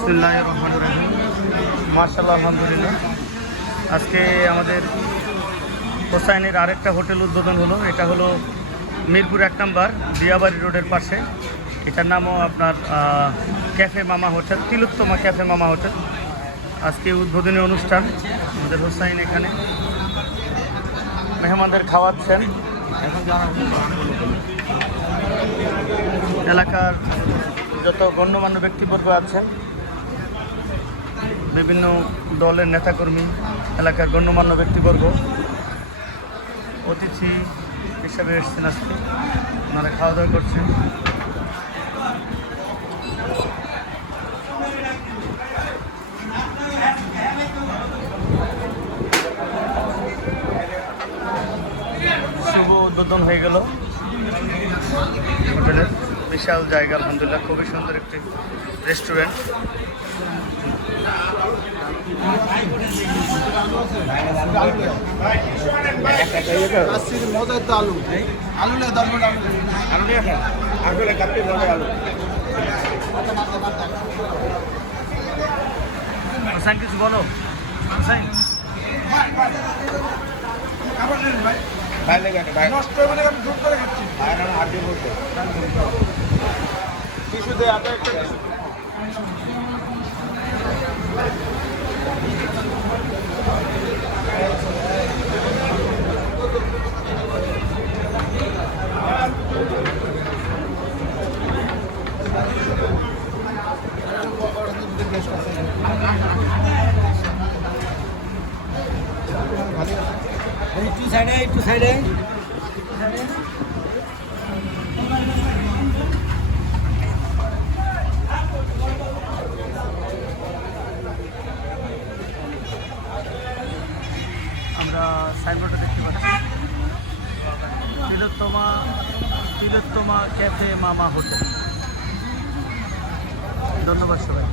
বিসমিল্লাহির রহমানির রহিম। মাশাআল্লাহ, আলহামদুলিল্লাহ। আজকে আমাদের হোসাইনের আরেকটা হোটেল উদ্বোধন হলো। এটা হলো মিরপুর 1 নম্বর দিয়াবাড়ি রোডের পাশে। এটার নামও আপনার ক্যাফে মামা হোটেল, তিলোত্তমা ক্যাফে মামা হোটেল। আজকে উদ্বোধনী অনুষ্ঠান। আমাদের হোসাইন এখানে মেহমানদের খাওয়াচ্ছেন। এলাকার যত গণ্যমান্য ব্যক্তিবর্গ আছেন, বিভিন্ন দলের নেতাকর্মী, এলাকার গণ্যমান্য ব্যক্তিবর্গ অতিথি হিসাবে এসছেন। আজকে ওনারা খাওয়া দাওয়া করছেন। শুভ উদ্বোধন হয়ে গেল হোটেলের। বিশাল জায়গা, আলহামদুলিল্লাহ, খুবই সুন্দর একটি রেস্টুরেন্ট। হোসাইন, কিছু বলো। হোসাইন, একটু সাইডে আমরা সাইনবোর্ডে দেখতে পাচ্ছি তিলোত্তমা ক্যাফে মামা হোটেল। ধন্যবাদ সবাই।